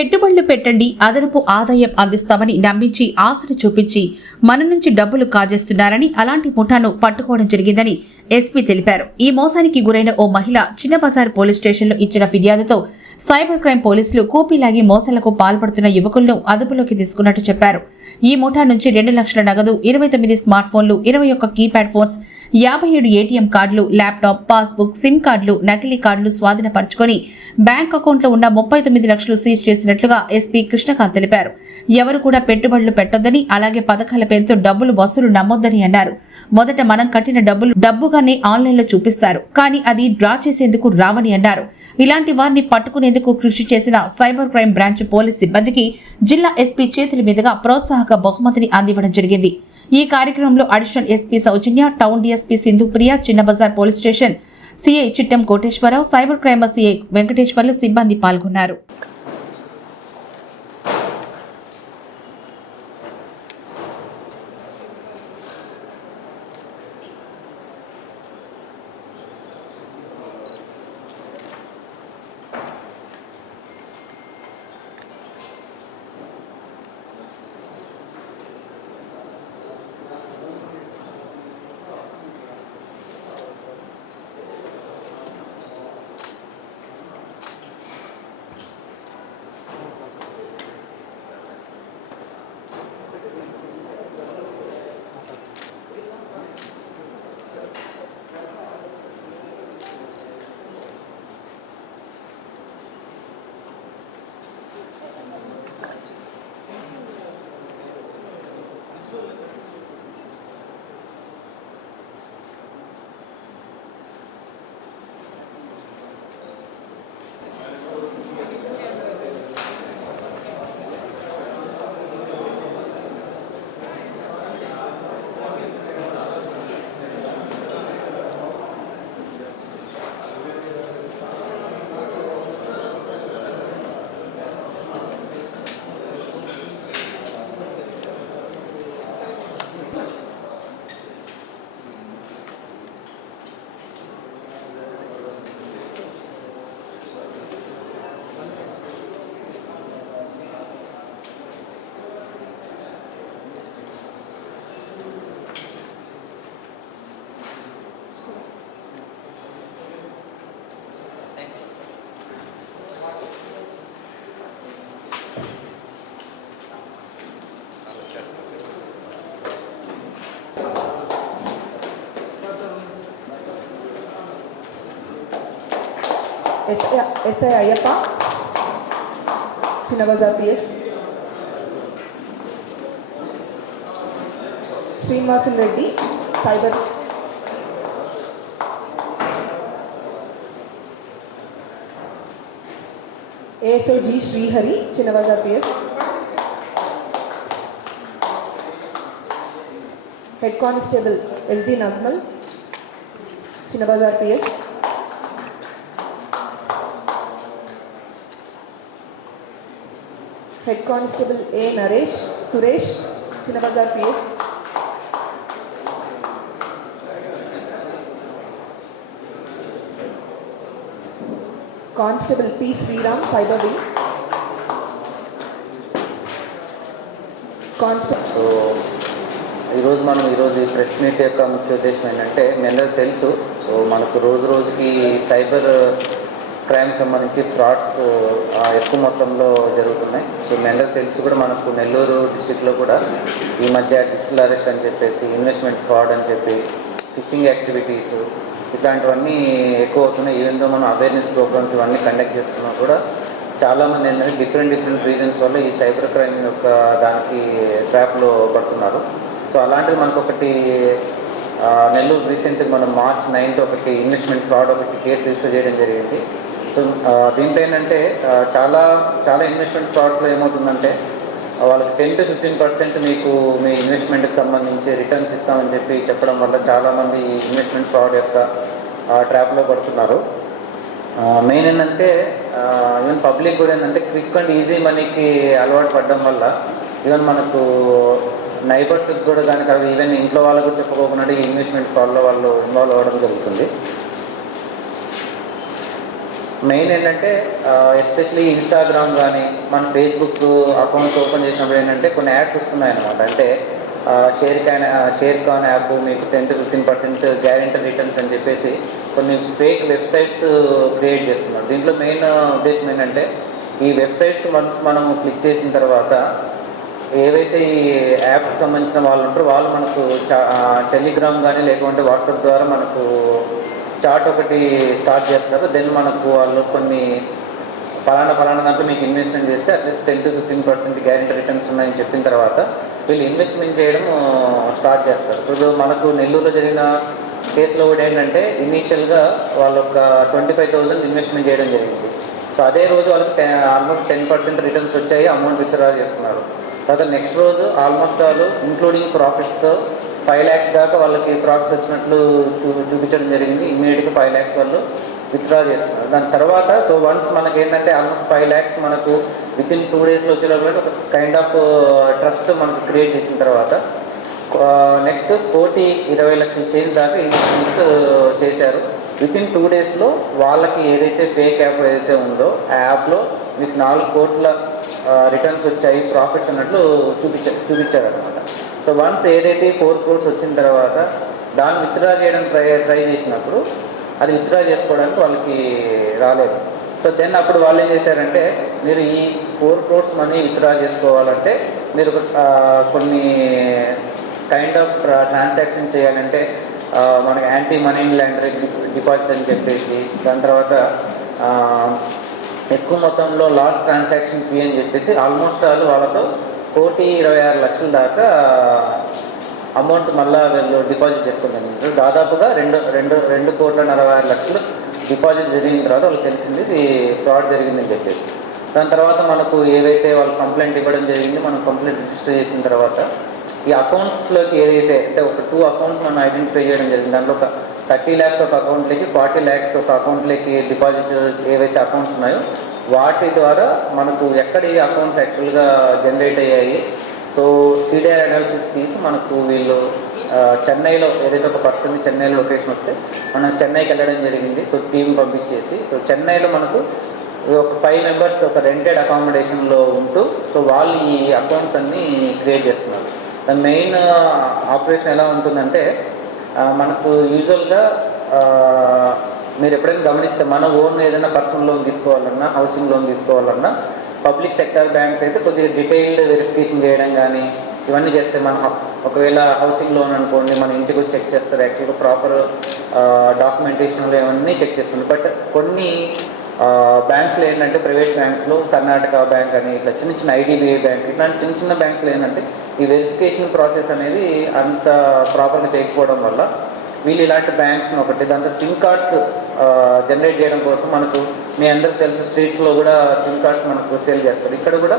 పెట్టుబడులు పెట్టండి అదనపు ఆదాయం అందిస్తామని నమ్మించి ఆశను చూపించి మన నుంచి డబ్బులు కాజేస్తున్నారని అలాంటి ముఠాను పట్టుకోవడం జరిగిందని ఎస్పీ తెలిపారు. ఈ మోసానికి గురైన ఓ మహిళ చిన్న బజార్ పోలీస్ స్టేషన్లో ఇచ్చిన ఫిర్యాదుతో సైబర్ క్రైమ్ పోలీసులు కూపీలాగి మోసాలకు పాల్పడుతున్న యువకులను అదుపులోకి తీసుకున్నట్టు చెప్పారు. ఈ ముఠా నుంచి రెండు లక్షల నగదు ఇరవై తొమ్మిది స్మార్ట్ ఫోన్లు ఇరవై ఒక్క కీప్యాడ్ ఫోన్స్ యాభై ఏడు ఏటీఎం కార్డులు ల్యాప్టాప్ పాస్బుక్ సిమ్ కార్డులు నకిలీ కార్డులు స్వాధీనపరుచుకొని బ్యాంక్ అకౌంట్లో ఉన్న ముప్పై తొమ్మిది లక్షలు సీజ్ చేసినట్లుగా ఎస్పీ కృష్ణకాంత్ తెలిపారు. ఎవరు కూడా పెట్టుబడులు పెట్టొద్దని అలాగే పథకాల పేరుతో డబ్బులు వసూలు నమ్మొద్దని అన్నారు. మొదట మనం కట్టిన డబ్బులు డబ్బుగానే ఆన్లైన్లో చూపిస్తారు కానీ అది డ్రా చేసేందుకు రావని అన్నారు. ఇలాంటి వారిని పట్టుకునేందుకు కృషి చేసిన సైబర్ క్రైమ్ బ్రాంచ్ పోలీస్ సిబ్బందికి జిల్లా ఎస్పీ చేతుల మీదుగా ప్రోత్సాహక బహుమతిని అందివ్వడం జరిగింది. ఈ కార్యక్రమంలో additional SP Soujanya town DSP Sindhupriya Chinnabazar police station CI Chittam Koteswararao cyber crime CI Venkateswarlu సిబ్బంది పాల్గొన్నారు. SI SI Ayyappa Chinna Bazar PS Srinivasulu Reddy cyber ASI G Srihari Chinna Bazar PS head constable SD Najmal Chinna Bazar PS head constable A Naresh Suresh Chinnabazar PS. Constable P Sriram cyber wing. So ఈరోజు మనం ఈరోజు ఈ press meet యొక్క ముఖ్య ఉద్దేశం ఏంటంటే మీ అందరికీ తెలుసు సో మనకు రోజు రోజుకి సైబర్ క్రైమ్ సంబంధించి ఫ్రాడ్స్ ఎక్కువ మొత్తంలో జరుగుతున్నాయి. సో మీ అందరికీ తెలుసు కూడా మనకు నెల్లూరు డిస్టిక్లో కూడా ఈ మధ్య డిజిటల్ అరెస్ట్ అని చెప్పేసి ఇన్వెస్ట్మెంట్ ఫ్రాడ్ అని చెప్పి ఫిషింగ్ యాక్టివిటీస్ ఇట్లాంటివన్నీ ఎక్కువ అవుతున్నాయి. ఈవెన్తో మనం అవేర్నెస్ ప్రోగ్రామ్స్ ఇవన్నీ కండక్ట్ చేస్తున్నా కూడా చాలామంది ఏంటంటే డిఫరెంట్ డిఫరెంట్ రీజన్స్ వల్ల ఈ సైబర్ క్రైమ్ యొక్క దానికి ట్రాప్లో పడుతున్నారు. సో అలాంటిది మనకు ఒకటి నెల్లూరు రీసెంట్గా మనం మార్చ్ నైన్త్ ఒకటి ఇన్వెస్ట్మెంట్ ఫ్రాడ్ ఒకటి కేసు రిజిస్టర్ చేయడం జరిగింది. సో దీంట్లో ఏంటంటే చాలా చాలా ఇన్వెస్ట్మెంట్ ఫ్రాడ్స్లో ఏమవుతుందంటే వాళ్ళకి టెన్ టు ఫిఫ్టీన్ పర్సెంట్ మీకు మీ ఇన్వెస్ట్మెంట్కి సంబంధించి రిటర్న్స్ ఇస్తామని చెప్పి చెప్పడం వల్ల చాలామంది ఇన్వెస్ట్మెంట్ ఫ్రాడ్ యొక్క ట్రాప్లో పడుతున్నారు. మెయిన్ ఏంటంటే ఈవెన్ పబ్లిక్ కూడా ఏంటంటే క్విక్ అండ్ ఈజీ మనీకి అలవాటు పడడం వల్ల ఈవెన్ మనకు నైబర్స్కి కూడా కానీ కాదు ఈవెన్ ఇంట్లో వాళ్ళకు చెప్పుకోకుండా ఈ ఇన్వెస్ట్మెంట్ ఫ్రాడ్లో వాళ్ళు ఇన్వాల్వ్ అవ్వడం జరుగుతుంది. మెయిన్ ఏంటంటే ఎస్పెషలీ ఇన్స్టాగ్రామ్ కానీ మన ఫేస్బుక్ అకౌంట్స్ ఓపెన్ చేసినప్పుడు ఏంటంటే కొన్ని యాడ్స్ వస్తున్నాయి అనమాట అంటే share can share can app మీకు ten to fifteen percent guarantee returns అని చెప్పేసి కొన్ని ఫేక్ వెబ్సైట్స్ క్రియేట్ చేస్తున్నారు. దీంట్లో మెయిన్ ఉద్దేశం ఏంటంటే ఈ వెబ్సైట్స్ వన్స్ మనం క్లిక్ చేసిన తర్వాత ఏవైతే ఈ యాప్కి సంబంధించిన వాళ్ళు ఉంటారో వాళ్ళు మనకు టెలిగ్రామ్ కానీ లేకుంటే వాట్సాప్ ద్వారా మనకు చాట్ ఒకటి స్టార్ట్ చేస్తారు. దెన్ మనకు వాళ్ళు కొన్ని ఫలానా ఫలానా దాంట్లో మీకు ఇన్వెస్ట్మెంట్ చేస్తే at least ten to fifteen percent guarantee returns ఉన్నాయని చెప్పిన తర్వాత వీళ్ళు ఇన్వెస్ట్మెంట్ చేయడం స్టార్ట్ చేస్తారు. సో మనకు నెల్లూరులో జరిగిన కేసులో కూడా ఏంటంటే ఇనీషియల్గా వాళ్ళు ఒక ట్వంటీ ఫైవ్ థౌసండ్ ఇన్వెస్ట్మెంట్ చేయడం జరిగింది. సో అదే రోజు వాళ్ళకి ఆల్మోస్ట్ టెన్ పర్సెంట్ రిటర్న్స్ వచ్చాయి అమౌంట్ విత్డ్రా చేస్తున్నారు. తర్వాత నెక్స్ట్ రోజు ఆల్మోస్ట్ వాళ్ళు ఇంక్లూడింగ్ ప్రాఫిట్స్తో ఫైవ్ ల్యాక్స్ దాకా వాళ్ళకి ప్రాఫిట్స్ వచ్చినట్లు చూ చూపించడం జరిగింది. ఇమీడియట్గా ఫైవ్ ల్యాక్స్ వాళ్ళు విత్డ్రా చేసుకున్నారు దాని తర్వాత సో వన్స్ మనకి ఏంటంటే ఆల్మోస్ట్ ఫైవ్ ల్యాక్స్ మనకు విత్ ఇన్ టూ డేస్లో వచ్చేటప్పుడు ఒక కైండ్ ఆఫ్ ట్రస్ట్ మనకు క్రియేట్ చేసిన తర్వాత uh, నెక్స్ట్ కోటి ఇరవై లక్షల చేంజ్ దాకా ఇన్వెస్ట్మెంట్ uh, చేశారు. విత్ ఇన్ టూ డేస్లో వాళ్ళకి ఏదైతే ఫేక్ యాప్ ఏదైతే ఉందో ఆ యాప్లో మీకు నాలుగు కోట్ల uh, రిటర్న్స్ వచ్చాయి ప్రాఫిట్స్ అన్నట్లు చూపించారు చూపించారనమాట సో వన్స్ ఏదైతే ఫోర్ క్రోర్స్ వచ్చిన తర్వాత దాన్ని విత్డ్రా చేయడం ట్రై ట్రై చేసినప్పుడు అది విత్డ్రా చేసుకోవడానికి వాళ్ళకి రాలేదు. సో దెన్ అప్పుడు వాళ్ళు ఏం చేశారంటే మీరు ఈ ఫోర్ క్రోర్స్ మనీ విత్డ్రా చేసుకోవాలంటే మీరు కొన్ని కైండ్ ఆఫ్ ట్రాన్సాక్షన్ చేయాలంటే మనకి యాంటీ మనీ లాండరింగ్ డిపాజిట్ అని చెప్పేసి దాని తర్వాత ఎక్కువ మొత్తంలో లాస్ట్ ట్రాన్సాక్షన్ ఫీ అని చెప్పేసి ఆల్మోస్ట్ ఆల్ వాళ్ళతో కోటి ఇరవై ఆరు లక్షల దాకా అమౌంట్ మళ్ళా వీళ్ళు డిపాజిట్ చేసుకుంటారు దాదాపుగా రెండు రెండు రెండు కోట్ల నలభై ఆరు లక్షలు డిపాజిట్ జరిగిన తర్వాత వాళ్ళకి తెలిసింది ఇది ఫ్రాడ్ జరిగిందని చెప్పేసి. దాని తర్వాత మనకు ఏవైతే వాళ్ళు కంప్లైంట్ ఇవ్వడం జరిగింది మనం కంప్లైంట్ రిజిస్టర్ చేసిన తర్వాత ఈ అకౌంట్స్లోకి ఏదైతే అంటే ఒక టూ అకౌంట్స్ మనం ఐడెంటిఫై చేయడం జరిగింది. దాంట్లో ఒక థర్టీ ల్యాక్స్ ఒక అకౌంట్లోకి ఫార్టీ ల్యాక్స్ ఒక అకౌంట్లోకి డిపాజిట్ ఏవైతే అకౌంట్స్ ఉన్నాయో వాటి ద్వారా మనకు ఎక్కడ ఈ అకౌంట్స్ యాక్చువల్గా జనరేట్ అయ్యాయి. సో సిడిఆర్ అనాలిసిస్ తీసి మనకు వీళ్ళు చెన్నైలో ఏదైతే ఒక పర్సన్ చెన్నైలో లొకేషన్ వస్తే మనం చెన్నైకి వెళ్ళడం జరిగింది. సో టీం పంపించేసి. సో చెన్నైలో మనకు ఒక ఫైవ్ మెంబర్స్ ఒక రెంటెడ్ అకామిడేషన్లో ఉంటూ సో వాళ్ళు ఈ అకౌంట్స్ అన్నీ క్రియేట్ చేస్తున్నారు. మెయిన్ ఆపరేషన్ ఎలా ఉంటుందంటే మనకు యూజువల్గా మీరు ఎప్పుడైనా గమనిస్తే మన ఓన్ ఏదైనా పర్సనల్ లోన్ తీసుకోవాలన్నా హౌసింగ్ లోన్ తీసుకోవాలన్నా పబ్లిక్ సెక్టర్ బ్యాంక్స్ అయితే కొద్దిగా డీటెయిల్డ్ వెరిఫికేషన్ చేయడం కానీ ఇవన్నీ చేస్తే మన ఒకవేళ హౌసింగ్ లోన్ అనుకోండి మన ఇంటికి వచ్చి చెక్ చేస్తారు యాక్చువల్గా ప్రాపర్ డాక్యుమెంటేషన్లో ఇవన్నీ చెక్ చేస్తుంది బట్ కొన్ని బ్యాంక్స్లో ఏంటంటే ప్రైవేట్ బ్యాంక్స్లో కర్ణాటక బ్యాంక్ అని ఇట్లా చిన్న చిన్న ఐడిబిఐ బ్యాంక్ ఇట్లాంటి చిన్న చిన్న బ్యాంక్స్లో ఏంటంటే ఈ వెరిఫికేషన్ ప్రాసెస్ అనేది అంత ప్రాపర్గా చేయకపోవడం వల్ల వీళ్ళు ఇలాంటి బ్యాంక్స్ని ఒకటి దాంట్లో సిమ్ కార్డ్స్ జనరేట్ చేయడం కోసం మనకు మీ అందరికి తెలుసు స్ట్రీట్స్లో కూడా సిమ్ కార్డ్స్ మనకు సేల్ చేస్తారు. ఇక్కడ కూడా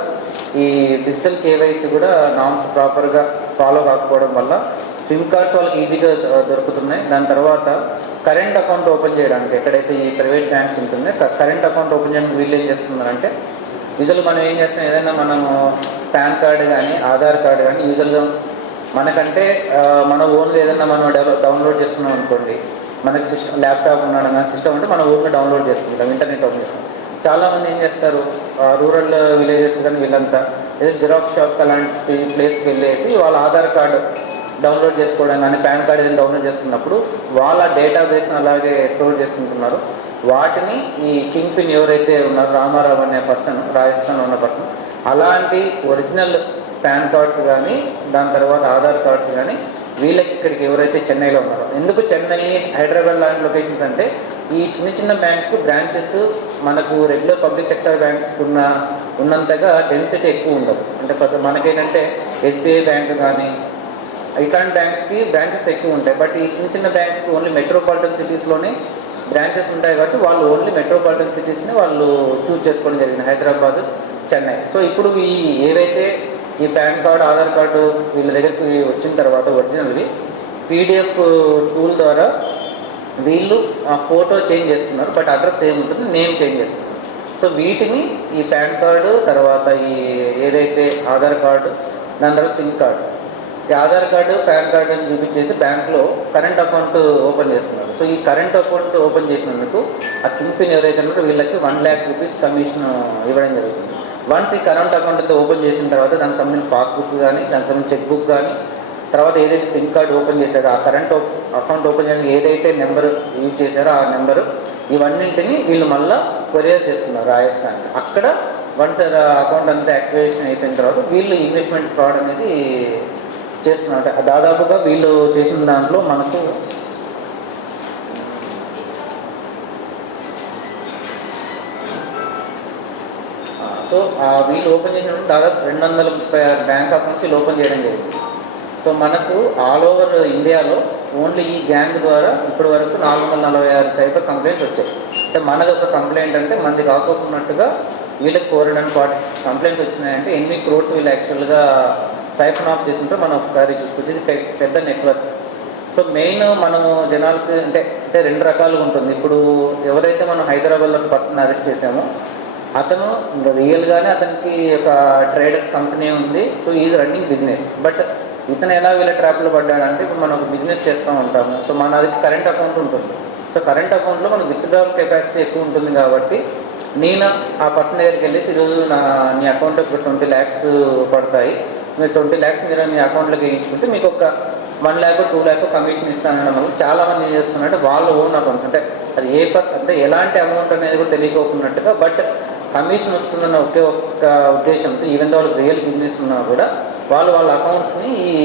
ఈ డిజిటల్ కేవైసీ కూడా నామ్స్ ప్రాపర్గా ఫాలో కాకపోవడం వల్ల సిమ్ కార్డ్స్ వాళ్ళకి ఈజీగా దొరుకుతున్నాయి. దాని తర్వాత కరెంట్ అకౌంట్ ఓపెన్ చేయడానికి ఎక్కడైతే ఈ ప్రైవేట్ బ్యాంక్స్ ఉంటుందో కరెంట్ అకౌంట్ ఓపెన్ చేయడానికి వీళ్ళు ఏం చేస్తున్నారంటే యూజువల్గా మనం ఏం చేస్తాం ఏదైనా మనము పాన్ కార్డు కానీ ఆధార్ కార్డు కానీ యూజువల్గా మనకంటే మన ఓన్గా ఏదైనా మనం డెవలప్ డౌన్లోడ్ చేసుకున్నాం అనుకోండి మనకి సిస్టమ్ ల్యాప్టాప్ ఉన్నాడు కానీ సిస్టమ్ అంటే మనం ఓన్గా డౌన్లోడ్ చేసుకుంటాం ఇంటర్నెట్ ఓపెన్ చేసుకుంటాం. చాలామంది ఏం చేస్తారు రూరల్ విలేజెస్ కానీ వీళ్ళంతా ఏదో జిరాక్స్ షాప్ అలాంటి ప్లేస్కి వెళ్ళేసి వాళ్ళ ఆధార్ కార్డు డౌన్లోడ్ చేసుకోవడం కానీ పాన్ కార్డ్ ఏదైనా డౌన్లోడ్ చేసుకున్నప్పుడు వాళ్ళ డేటాబేస్ని అలాగే స్టోర్ చేసుకుంటున్నారు. వాటిని ఈ కింగ్ పిన్ ఎవరైతే ఉన్నారో రామారావు అనే పర్సన్ రాజస్థాన్ ఉన్న పర్సన్ అలాంటి ఒరిజినల్ పాన్ కార్డ్స్ కానీ దాని తర్వాత ఆధార్ కార్డ్స్ కానీ వీళ్ళకి ఇక్కడికి ఎవరైతే చెన్నైలో ఉన్నారో. ఎందుకు చెన్నై హైదరాబాద్ లాంటి లొకేషన్స్ అంటే ఈ చిన్న చిన్న బ్యాంక్స్ బ్రాంచెస్ మనకు రెగ్యులర్ పబ్లిక్ సెక్టర్ బ్యాంక్స్ ఉన్న ఉన్నంతగా డెన్సిటీ ఎక్కువ ఉండదు. అంటే కొత్త మనకేంటంటే ఎస్బీఐ బ్యాంక్ కానీ ఇట్లాంటి బ్యాంక్స్కి బ్రాంచెస్ ఎక్కువ ఉంటాయి. బట్ ఈ చిన్న చిన్న బ్యాంక్స్ ఓన్లీ మెట్రోపాలిటన్ సిటీస్లోనే బ్రాంచెస్ ఉంటాయి కాబట్టి వాళ్ళు ఓన్లీ మెట్రోపాలిటన్ సిటీస్ని వాళ్ళు చూస్ చేసుకోవడం జరిగింది. హైదరాబాద్ చెన్నై. సో ఇప్పుడు ఈ ఏవైతే ఈ పాన్ కార్డు ఆధార్ కార్డు వీళ్ళ దగ్గరికి వచ్చిన తర్వాత ఒరిజినల్వి పీడిఎఫ్ టూల్ ద్వారా వీళ్ళు ఆ ఫోటో చేంజ్ చేస్తున్నారు బట్ అడ్రస్ సేమ్ ఉంటుంది నేమ్ చేంజ్ చేస్తున్నారు. సో వీటిని ఈ పాన్ కార్డు తర్వాత ఈ ఏదైతే ఆధార్ కార్డు దాని తర్వాత సిమ్ కార్డు ఈ ఆధార్ కార్డు పాన్ కార్డు అని చూపించేసి బ్యాంక్లో కరెంట్ అకౌంట్ ఓపెన్ చేస్తున్నారు. సో ఈ కరెంట్ అకౌంట్ ఓపెన్ చేసినందుకు ఆ కింగ్పిన్ ఎవరైతే ఉన్నారో వీళ్ళకి వన్ ల్యాక్ రూపీస్ కమిషన్ ఇవ్వడం జరుగుతుంది. వన్స్ ఈ కరెంట్ అకౌంట్ అంతా ఓపెన్ చేసిన తర్వాత దానికి సంబంధించిన పాస్బుక్ కానీ దానికి సంబంధించిన చెక్ బుక్ కానీ తర్వాత ఏదైతే సిమ్ కార్డు ఓపెన్ చేశారో ఆ కరెంట్ అకౌంట్ ఓపెన్ చేయడానికి ఏదైతే నెంబర్ యూజ్ చేశారో ఆ నెంబరు ఇవన్నింటిని వీళ్ళు మళ్ళీ కొరియర్ చేస్తున్నారు రాజస్థాన్ అక్కడ వన్స్ అకౌంట్ అంతా యాక్టివేషన్ అయిపోయిన తర్వాత వీళ్ళు ఇన్వెస్ట్మెంట్ ఫ్రాడ్ అనేది చేస్తున్నారు దాదాపుగా వీళ్ళు చేసిన దాంట్లో మనకు సో ఆ వీళ్ళు ఓపెన్ చేసినప్పుడు దాదాపు రెండు వందల ముప్పై ఆరు బ్యాంక్ అకౌంట్స్ వీళ్ళు ఓపెన్ చేయడం జరిగింది. సో మనకు ఆల్ ఓవర్ ఇండియాలో ఓన్లీ ఈ గ్యాంగ్ ద్వారా ఇప్పటి వరకు నాలుగు వందల నలభై ఆరు సైబర్ కంప్లైంట్స్ వచ్చాయి. అంటే మనది ఒక కంప్లైంట్ అంటే మనది కాకపోతున్నట్టుగా వీళ్ళకి four hundred forty six complaints వచ్చినాయంటే ఎన్ని క్రోడ్స్ వీళ్ళు యాక్చువల్గా సైఫన్ ఆఫ్ చేసింటే మనం ఒకసారి చూసుకొచ్చి పెద్ద నెట్వర్క్. సో మెయిన్ మనము జనాలకి అంటే అంటే రెండు రకాలుగా ఉంటుంది. ఇప్పుడు ఎవరైతే మనం హైదరాబాద్లో పర్సన్ అరెస్ట్ చేసామో అతను రియల్గానే అతనికి ఒక ట్రేడర్స్ కంపెనీ ఉంది. So is running business but ఇతను ఎలా వీళ్ళ ట్రాప్లో పడ్డాడంటే ఇప్పుడు మనం ఒక బిజినెస్ చేస్తూ ఉంటాము. సో మన అది కరెంట్ అకౌంట్ ఉంటుంది. సో కరెంట్ అకౌంట్లో మనకు విత్డ్రాల్ కెపాసిటీ ఎక్కువ ఉంటుంది కాబట్టి నేను ఆ పర్సన్ దగ్గరికి వెళ్ళేసి ఈరోజు నా నీ అకౌంట్లో ఒక ట్వంటీ ల్యాక్స్ పడతాయి. మీరు ట్వంటీ ల్యాక్స్ మీరు మీ అకౌంట్లోకి వేయించుకుంటే మీకు ఒక one lakh two lakh commission ఇస్తానన్న వల్ల చాలామంది ఏం చేస్తున్నారంటే వాళ్ళ ఓన్ అకౌంట్స్ అంటే అది ఏ పర్ అంటే ఎలాంటి అమౌంట్ అనేది కూడా తెలియకోకున్నట్టుగా బట్ కమిషన్ వస్తుందన్న ఒకే ఒక్క ఉద్దేశంతో ఈవెన్ వాళ్ళకి రియల్ బిజినెస్ ఉన్నా కూడా వాళ్ళు వాళ్ళ అకౌంట్స్ని ఈ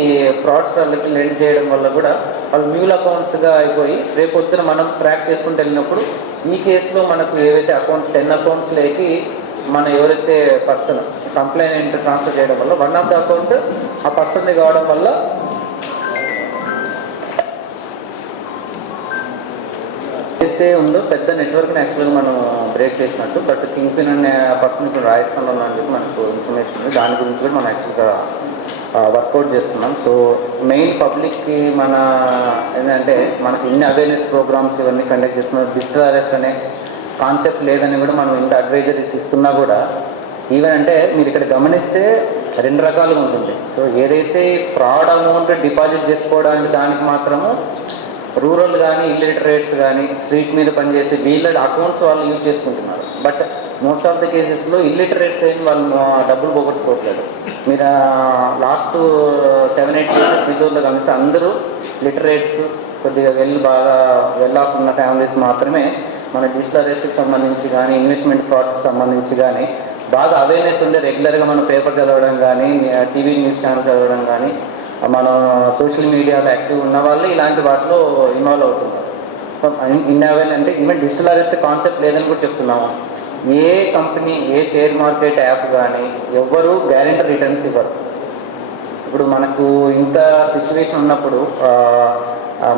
ఫ్రాడ్స్టర్లకి లెండ్ చేయడం వల్ల కూడా వాళ్ళు మ్యూల్ అకౌంట్స్గా అయిపోయి రేపు మనం ట్రాక్ చేసుకుంటూ వెళ్ళినప్పుడు ఈ కేసులో మనకు ఏవైతే అకౌంట్స్ టెన్ అకౌంట్స్లోకి మన ఎవరైతే పర్సన్ కంప్లైంట్ ట్రాన్స్ఫర్ చేయడం వల్ల వన్ ఆఫ్ ద అకౌంట్ ఆ పర్సన్ది కావడం వల్ల అయితే ఉందో పెద్ద నెట్వర్క్ని యాక్చువల్గా మనం బ్రేక్ చేసినట్టు బట్ కింగ్ పిన్ అనే పర్సన్ ఇప్పుడు రాజస్థాన్లో ఉన్నా అని చెప్పి మనకు ఇన్ఫర్మేషన్ ఉంది. దాని గురించి కూడా మనం యాక్చువల్గా వర్కౌట్ చేస్తున్నాం. సో మెయిన్ పబ్లిక్కి మన ఏంటంటే మనకి ఇన్ని అవేర్నెస్ ప్రోగ్రామ్స్ ఇవన్నీ కండక్ట్ చేస్తున్నాం డిజిటల్ అరెస్ట్ అనే కాన్సెప్ట్ లేదని కూడా మనం ఇంత అడ్వైజరీస్ ఇస్తున్నా కూడా ఈవెన్ అంటే మీరు ఇక్కడ గమనిస్తే రెండు రకాలుగా ఉంటుంది. సో ఏదైతే ఫ్రాడ్ అమౌంట్ డిపాజిట్ చేసుకోవడానికి దానికి మాత్రము రూరల్ కానీ ఇల్లిటరేట్స్ కానీ స్ట్రీట్ మీద పనిచేసే వీళ్ళ అకౌంట్స్ వాళ్ళు యూజ్ చేసుకుంటున్నారు. బట్ మోస్ట్ ఆఫ్ ద కేసెస్లో ఇల్లిటరేట్స్ ఏం వాళ్ళు డబ్బులు పోగొట్టుకోవట్లేదు. మీరు లాస్ట్ సెవెన్ ఎయిట్ కేసెస్ విజువల్లో గమనిస్తే అందరూ లిటరేట్స్ కొద్దిగా వెళ్ళి బాగా వెళ్ళాకున్న ఫ్యామిలీస్ మాత్రమే మన డిజిటల్ అరెస్ట్కి సంబంధించి కానీ ఇన్వెస్ట్మెంట్ ఫ్రాడ్స్కి సంబంధించి కానీ బాగా అవేర్నెస్ ఉండే రెగ్యులర్గా మనం పేపర్ చదవడం కానీ టీవీ న్యూస్ ఛానల్ చదవడం కానీ మన సోషల్ మీడియాలో యాక్టివ్ ఉన్న వాళ్ళు ఇలాంటి వాటిలో ఇన్వాల్వ్ అవుతున్నారు. ఇన్ అవైల్ అంటే ఈవెన్ డిజిటల్ అరెస్ట్ కాన్సెప్ట్ లేదని కూడా చెప్తున్నాము. ఏ కంపెనీ ఏ షేర్ మార్కెట్ యాప్ కానీ ఎవ్వరూ గ్యారెంటీ రిటర్న్స్ ఇవ్వరు. ఇప్పుడు మనకు ఇంత సిచ్యువేషన్ ఉన్నప్పుడు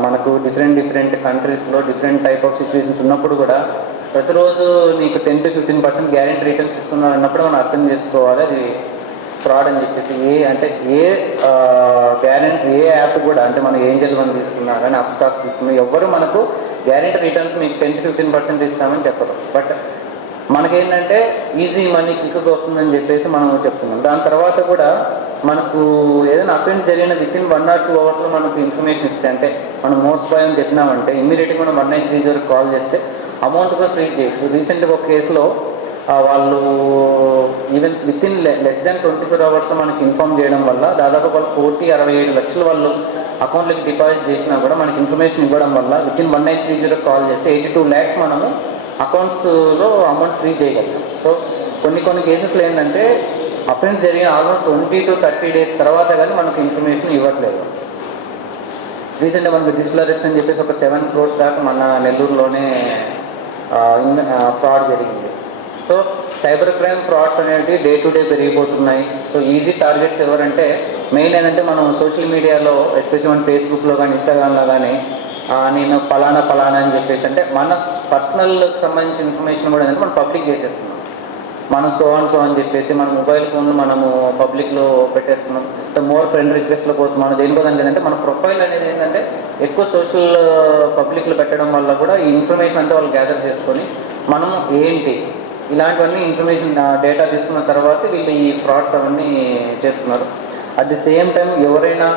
మనకు డిఫరెంట్ డిఫరెంట్ కంట్రీస్లో డిఫరెంట్ టైప్ ఆఫ్ సిచ్యువేషన్స్ ఉన్నప్పుడు కూడా ప్రతిరోజు నీకు ten to fifteen percent guarantee returns ఇస్తున్నారు అన్నప్పుడు మనం అర్థం చేసుకోవాలి. అది ఫ్రాడ్ అని చెప్పేసి ఏ అంటే ఏ గ్యారెంటీ ఏ యాప్ కూడా అంటే మనం ఏంజల్ మనం తీసుకున్నా కానీ అప్ స్టాక్స్ తీసుకున్నా ఎవ్వరు మనకు గ్యారెంటీ రిటర్న్స్ మీకు టెన్ టు ఫిఫ్టీన్ పర్సెంట్ ఇస్తామని చెప్పరు. బట్ మనకేంటంటే ఈజీ మనీ క్విక్గా వస్తుందని చెప్పేసి మనం చెప్తున్నాం. దాని తర్వాత కూడా మనకు ఏదైనా అఫెన్స్ జరిగిన within one or two అవర్స్లో మనకు ఇన్ఫర్మేషన్ ఇస్తే అంటే మనం మోస్ట్ ఫైవ్ చెప్పినామంటే ఇమ్మీడియట్గా మనం one nine three zero call చేస్తే అమౌంట్ కూడా ఫ్రీ చేయొచ్చు. రీసెంట్గా ఒక కేసులో వాళ్ళు even within less than twenty four అవర్స్లో మనకి ఇన్ఫామ్ చేయడం వల్ల దాదాపు వాళ్ళు కోటి అరవై ఏడు లక్షలు వాళ్ళు అకౌంట్లోకి డిపాజిట్ చేసినా కూడా మనకి ఇన్ఫర్మేషన్ ఇవ్వడం వల్ల within one nine three zero call చేస్తే ఎయిటీ టూ ల్యాక్స్ మనము అకౌంట్స్లో అమౌంట్ ఫ్రీ చేయగలం సో కొన్ని కొన్ని కేసెస్లో ఏంటంటే అఫెన్స్ జరిగిన almost twenty to thirty days తర్వాత కానీ మనకు ఇన్ఫర్మేషన్ ఇవ్వట్లేదు. రీసెంట్గా మనకు డిజిటల్ అరెస్ట్ అని చెప్పేసి ఒక సెవెన్ క్రోర్స్ దాకా మన నెల్లూరులోనే ఫ్రాడ్ జరిగింది. సో సైబర్ క్రైమ్ ఫ్రాడ్స్ అనేవి డే టు డే పెరిగిపోతున్నాయి. సో ఈజీ టార్గెట్స్ ఎవరంటే మెయిన్ ఏంటంటే మనం సోషల్ మీడియాలో ఎస్పెషల్ మన ఫేస్బుక్లో కానీ ఇన్స్టాగ్రామ్లో కానీ నేను ఫలానా ఫలానా అని చెప్పేసి అంటే మన పర్సనల్కి సంబంధించిన ఇన్ఫర్మేషన్ కూడా ఏంటంటే మనం పబ్లిక్ చేసేస్తున్నాం. మనం సో అండ్ సో అని చెప్పేసి మన మొబైల్ ఫోన్లు మనము పబ్లిక్లో పెట్టేస్తున్నాం. మోర్ ఫ్రెండ్ రిక్వెస్ట్ల కోసం మనం దేనికోసం ఏంటంటే మన ప్రొఫైల్ అనేది ఏంటంటే ఎక్కువ సోషల్ పబ్లిక్లో పెట్టడం వల్ల కూడా ఈ ఇన్ఫర్మేషన్ అంతా వాళ్ళు గ్యాదర్ చేసుకొని మనం ఏంటి ఇలాంటివన్నీ ఇన్ఫర్మేషన్ డేటా తీసుకున్న తర్వాత వీళ్ళు ఈ ఫ్రాడ్స్ అవన్నీ చేస్తున్నారు. అట్ ది సేమ్ టైం ఎవరైనా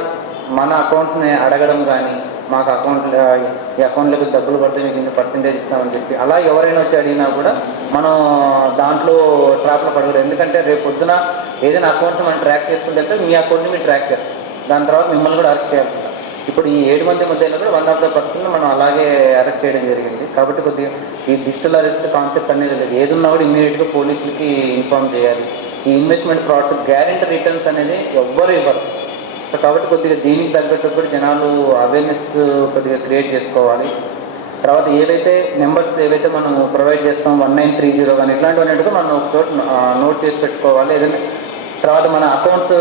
మన అకౌంట్స్ని అడగడం కానీ మాకు అకౌంట్ ఈ అకౌంట్లోకి డబ్బులు పడితే మీకు ఇంత పర్సంటేజ్ ఇస్తామని చెప్పి అలా ఎవరైనా వచ్చి అడిగినా కూడా మనం దాంట్లో ట్రాప్లో పడకూడదు. ఎందుకంటే రేపు పొద్దున ఏదైనా అకౌంట్ని మనం ట్రాక్ చేసుకుంటే మీ అకౌంట్ని మీరు ట్రాక్ చేస్తారు దాని తర్వాత మిమ్మల్ని కూడా అరెస్ట్ చేయాలి. ఇప్పుడు ఈ ఏడు మంది మధ్యలో కూడా వన్ ఆఫ్ ద పర్సన్ మనం అలాగే అరెస్ట్ చేయడం జరిగింది. కాబట్టి కొద్దిగా ఈ డిజిటల్ అరెస్ట్ కాన్సెప్ట్ అనేది లేదు. ఏదున్నా కూడా ఇమీడియట్గా పోలీసులకి ఇన్ఫార్మ్ చేయాలి. ఈ ఇన్వెస్ట్మెంట్ ఫ్రాడ్స్ గ్యారెంటీ రిటర్న్స్ అనేది ఎవ్వరు ఇవ్వరు. సో కాబట్టి కొద్దిగా దీనికి తగ్గట్టు కూడా జనాలు అవేర్నెస్ కొద్దిగా క్రియేట్ చేసుకోవాలి. తర్వాత ఏవైతే నెంబర్స్ ఏవైతే మనం ప్రొవైడ్ చేస్తాం వన్ నైన్ త్రీ జీరో కానీ ఇట్లాంటివన్నీ మనం ఒక చోట నోట్ చేసి పెట్టుకోవాలి. ఏదైనా తర్వాత మన అకౌంట్స్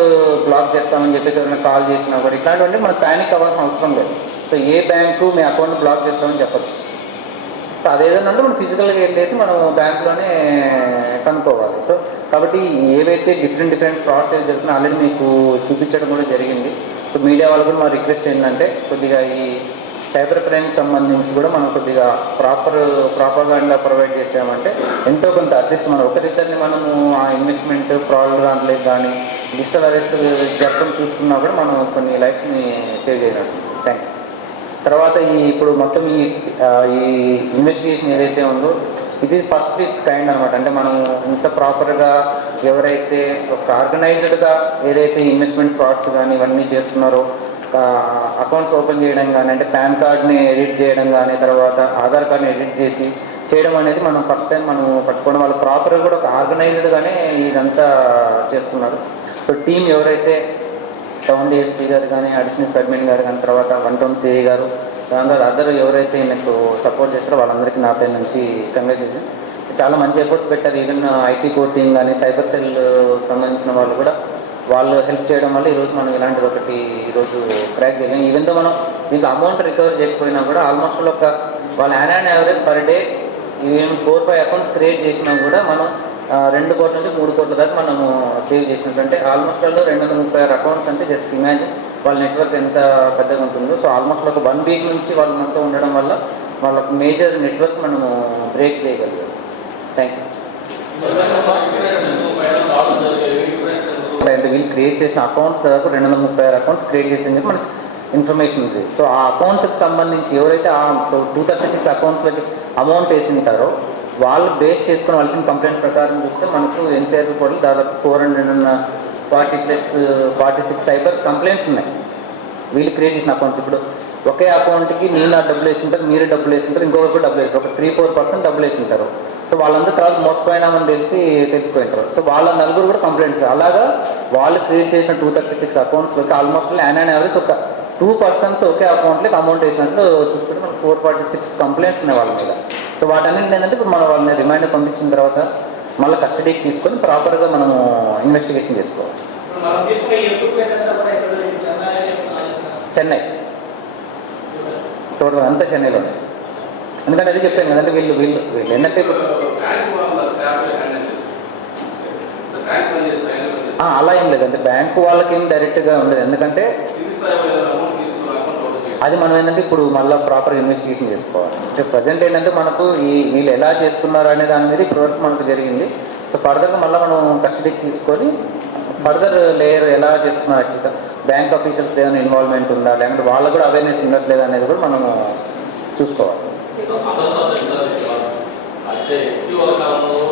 బ్లాక్ చేస్తామని చెప్పేసి ఎవరైనా కాల్ చేసినా కూడా ఇట్లాంటివన్నీ మనం ప్యానిక్ అవ్వాల్సిన అవసరం లేదు. సో ఏ బ్యాంకు మీ అకౌంట్ బ్లాక్ చేస్తామని చెప్పదు సో అదేదన్నా ఉంటే మనం ఫిజికల్గా వెళ్ళేసి మనం బ్యాంకులోనే కనుక్కోవాలి. సో కాబట్టి ఏవైతే డిఫరెంట్ డిఫరెంట్ ప్రాసెస్ జరుగుతున్నా ఆల్రెడీ మీకు చూపించడం కూడా జరిగింది. సో మీడియా వాళ్ళు కూడా మా రిక్వెస్ట్ ఏంటంటే కొద్దిగా ఈ సైబర్ క్రైమ్ సంబంధించి కూడా మనం కొద్దిగా ప్రాపర్ ప్రాపర్గా ప్రొవైడ్ చేసామంటే ఎంతో కొంత అట్లీస్ట్ మనం ఒకరిద్దరిని మనము ఆ ఇన్వెస్ట్మెంట్ ఫ్రాడ్ దాంట్లో కానీ డిజిటల్ అరెస్ట్ జరగడం చూసుకున్నా కూడా మనం కొన్ని లైఫ్స్ని సేవ్ చేయగలం. థ్యాంక్ యూ తర్వాత ఈ ఇప్పుడు మొత్తం ఈ ఈ ఇన్వెస్టిగేషన్ ఏదైతే ఉందో ఇది ఫస్ట్ ఇట్స్ కైండ్ అనమాట అంటే మనం ఇంత ప్రాపర్గా ఎవరైతే ఒక ఆర్గనైజ్డ్గా ఏదైతే ఇన్వెస్ట్మెంట్ ఫ్రాడ్స్ కానీ ఇవన్నీ చేస్తున్నారో అకౌంట్స్ ఓపెన్ చేయడం కానీ అంటే పాన్ కార్డ్ని ఎడిట్ చేయడం కానీ తర్వాత ఆధార్ కార్డ్ని ఎడిట్ చేసి చేయడం అనేది మనం ఫస్ట్ టైం మనం పట్టుకోవడం. వాళ్ళు ప్రాపర్గా కూడా ఒక ఆర్గనైజ్డ్గానే ఇదంతా చేస్తున్నారు. సో టీం ఎవరైతే టౌన్ డిఎస్పీ గారు కానీ అడిషనల్ అడ్మిన్ గారు కానీ తర్వాత వన్ టౌన్ సిఐ గారు దాని తర్వాత అదర్ ఎవరైతే నాకు సపోర్ట్ చేస్తారో వాళ్ళందరికీ నా సైడ్ నుంచి కంగ్రాచులేషన్స్. చాలా మంచి ఎఫర్ట్స్ పెట్టారు. ఈవెన్ ఐటీ కోటింగ్ కానీ సైబర్ సెల్ సంబంధించిన వాళ్ళు కూడా. వాళ్ళు హెల్ప్ చేయడం వల్ల ఈరోజు మనం ఇలాంటిది ఒకటి ఈరోజు క్రాక్ చేయలేము ఈవెన్ మనం మీకు అమౌంట్ రికవర్ చేయకపోయినా కూడా ఆల్మోస్ట్ ఒక వాళ్ళ an and average per day even four five accounts create చేసినా కూడా మనం రెండు కోట్ల నుంచి మూడు కోట్ల దాకా మనము సేవ్ చేసినట్టు అంటే ఆల్మోస్ట్ వాళ్ళు రెండు వందల ముప్పై ఆరు అకౌంట్స్ అంటే జస్ట్ ఇమాజిన్ వాళ్ళ నెట్వర్క్ ఎంత పెద్దగా ఉంటుందో సో ఆల్మోస్ట్ ఒక వన్ వీక్ నుంచి వాళ్ళు మనతో ఉండడం వల్ల వాళ్ళకు మేజర్ నెట్వర్క్ మనము బ్రేక్ చేయగలిగాం థ్యాంక్ యూ అంటే వీళ్ళు క్రియేట్ చేసిన అకౌంట్స్ దాదాపు రెండు వందల ముప్పై ఆరు అకౌంట్స్ క్రియేట్ చేసింది చెప్పి మనకి ఇన్ఫర్మేషన్ ఉంది సో ఆ అకౌంట్స్కి సంబంధించి ఎవరైతే ఆ టూ థర్టీ సిక్స్ అకౌంట్స్లకి అమౌంట్ వేసింటారో వాళ్ళు బేస్ చేసుకుని వాళ్ళకి కంప్లైంట్ ప్రకారం చూస్తే మనకు ఎన్సీఆర్ కూడా దాదాపు ఫోర్ హండ్రెడ్ అన్న forty plus forty six cyber complaints ఉన్నాయి. వీళ్ళు క్రియేట్ చేసిన అకౌంట్స్ ఇప్పుడు ఒకే అకౌంట్కి నేను నా డబ్బులు వేసింటారు మీరు డబ్బులు వేసింటారు ఇంకొకరు డబ్బులు వేసింటారు ఒక త్రీ ఫోర్ పర్సెంట్ డబ్బులు వేసింటారు. సో వాళ్ళందరూ తర్వాత మోసపోయినామని తెలిసి తెలిసిపోయింటారు. సో వాళ్ళ నలుగురు కూడా కంప్లైంట్స్ అలాగా వాళ్ళు క్రియేట్ చేసిన టూ థర్టీ సిక్స్ అకౌంట్స్లోకి ఆల్మోస్ట్ యాన్ అండ్ యావరేజ్ ఒక టూ పర్సన్స్ ఒకే అకౌంట్లోకి అమౌంట్ వేసినట్లు చూసుకుంటే మనకు ఫోర్ ఫార్టీ సిక్స్ కంప్లైంట్స్ ఉన్నాయి వాళ్ళ మీద. సో వాటన్నింటిని ఏంటంటే ఇప్పుడు మనం వాళ్ళని రిమైండర్ పంపించిన తర్వాత మళ్ళీ కస్టడీకి తీసుకొని ప్రాపర్గా మనము ఇన్వెస్టిగేషన్ చేసుకోవాలి. చెన్నై టోటల్ అంతా చెన్నైలో ఉంది. ఎందుకంటే అది చెప్పాను కదంటే వీళ్ళు వీళ్ళు వీళ్ళు ఏంటంటే అలా ఏం లేదంటే బ్యాంకు వాళ్ళకి ఏం డైరెక్ట్గా ఉండదు. ఎందుకంటే అది మనం ఏంటంటే ఇప్పుడు మళ్ళీ ప్రాపర్ ఇన్వెస్టిగేషన్ చేసుకోవాలి. సో ప్రజెంట్ ఏంటంటే మనకు ఈ వీళ్ళు ఎలా చేస్తున్నారు అనే దాని మీద ఇప్పటివరకు మనకు జరిగింది. సో ఫర్దర్గా మళ్ళీ మనం కస్టడీకి తీసుకొని ఫర్దర్ లేయర్ ఎలా చేస్తున్నారు యాక్చువల్గా బ్యాంక్ ఆఫీసర్స్ ఏమైనా ఇన్వాల్వ్మెంట్ ఉందా? లేకపోతే వాళ్ళకు కూడా అవేర్నెస్ ఉండట్లేదు అనేది కూడా మనము చూసుకోవాలి. で、ようなもの